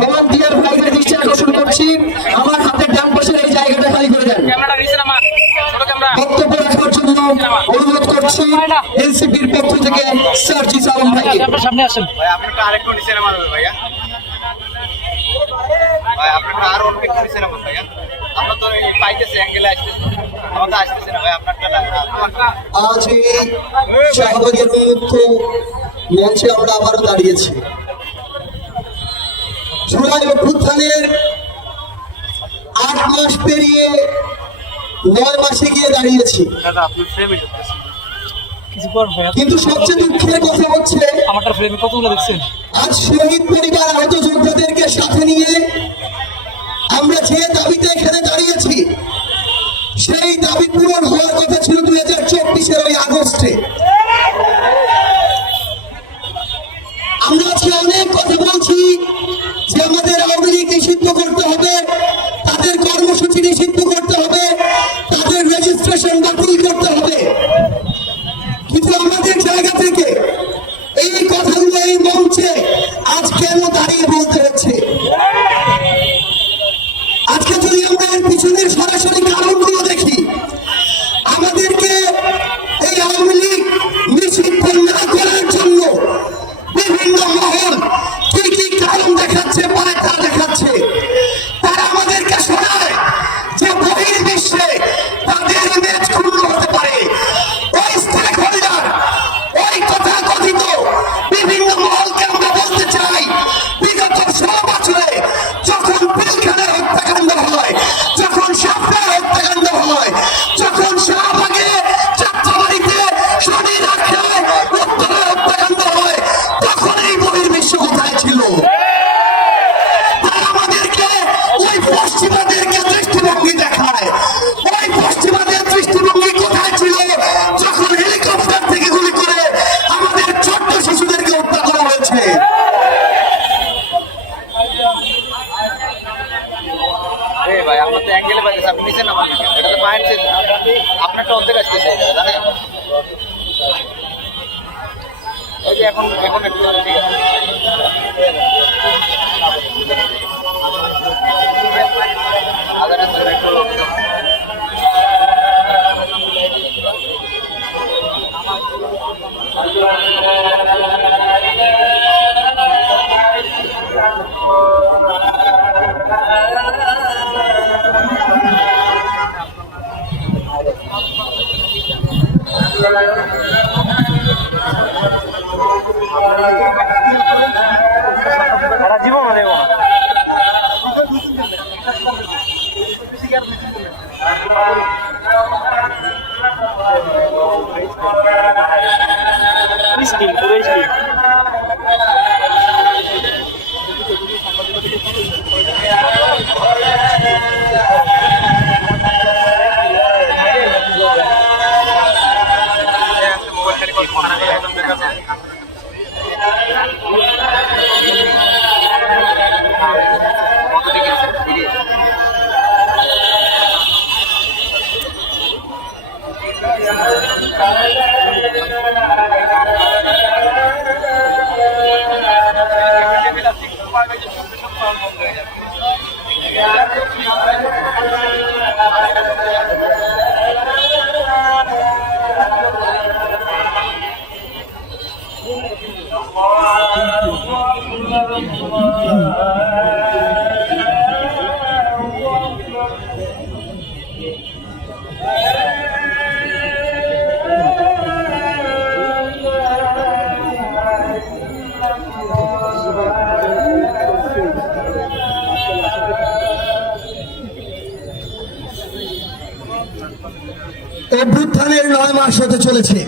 Volunteer ভাইদের দৃষ্টি আকর্ষণ করছি, আমার হাতের ডান পাশের এই জায়গাটা খালি করে দেন। বক্তব্য রাখার জন্য অনুরোধ করছি এনসিপির পক্ষ থেকে সার্জিস আলম ভাইকে। সামনে আসেন ভাই, আপনারা আরেকটু নিচে নামান ভাইয়া। ভাই, আপনারা আরো অনেক নিচে নামান ভাইয়া। আমরা তো এই পাইতেছে অ্যাঙ্গেলে আসতেছে, আমাদের আসতেছে না ভাই। আপনারটা আজ এই শাহবাগের উন্মুক্ত মঞ্চে আমরা আবারও দাঁড়িয়েছি। জুলাই অভ্যুত্থানের 8 মাস পেরিয়ে 9 মাসে গিয়ে দাঁড়িয়েছি, কিন্তু সবচেয়ে দুঃখের কথা হচ্ছে আমারটা ফ্রেমে কতগুলো দেখছেন। আজ শহীদ পরিবার আহত যোদ্ধাদেরকে সাথে নিয়ে আমরা যে দাবিতে এখানে দাঁড়িয়েছি, সেই দাবি পূরণ হওয়ার কথা ছিল 2024-এর ওই আগস্টে। আমরা আজকে অনেক কথা বলছি যে আমাদের আওয়ামী লীগ নিষিদ্ধ করতে হবে, তাদের কর্মসূচি নিষিদ্ধ করতে হবে, তাদের রেজিস্ট্রেশন বাতিল করতে হবে, কিন্তু আমাদের জায়গা থেকে এই কথাগুলো এই মঞ্চে আজ কেন দাঁড়িয়ে বলতে হচ্ছে? আজকে যদি আমরা এর পিছনের সরাসরি কারণগুলো দেখি, আমাদেরকে এই আওয়ামী লীগ নিষিদ্ধ না করার জন্য বিভিন্ন মহল কি কি কারণ দেখাচ্ছে, বার্তা দেখাচ্ছে। তারা আমাদেরকে শোনায় যে বহির্বিশ্বে তাদের ইমেজ ক্ষুণ্ণ হতে পারে। ওই স্টেক হোল্ডার, ওই কথা কথিত বিভিন্ন মহলকে আমরা বলতে চাই, বিগত 16 বছরে যখন পিলখানার হত্যাকাণ্ড হয়, যখন সাপড়ার হত্যাকাণ্ড হয়, যখন শাহবাগে যাত্রাবাড়িতে শনি রাখায় উত্তরের হত্যাকাণ্ড হয়, তখন এই বহির্বিশ্ব কোথায় ছিল? তারা আমাদেরকে ওই পশ্চিমাদেরকে দৃষ্টিভঙ্গি দেখায়। ওই পশ্চিমাদের দৃষ্টিভঙ্গি কোথায় ছিল যখন হেলিকপ্টার থেকে গুলি করে আমাদের ছোট্ট শিশুদেরকে হত্যা করা হয়েছে? ভাই, আপনার তো অ্যাঙ্গেলে পাইতেছে, আপনি নিচে নামান। এটা তো পায়ের চেয়ে আপনারটা অর্ধেক আসতেছে, জানেন? এই যে এখন এখন একটু ঠিক আছে। আদারের জন্য একটু জীবন দেব অভ্যুত্থানের 9 মাস হতে চলেছে।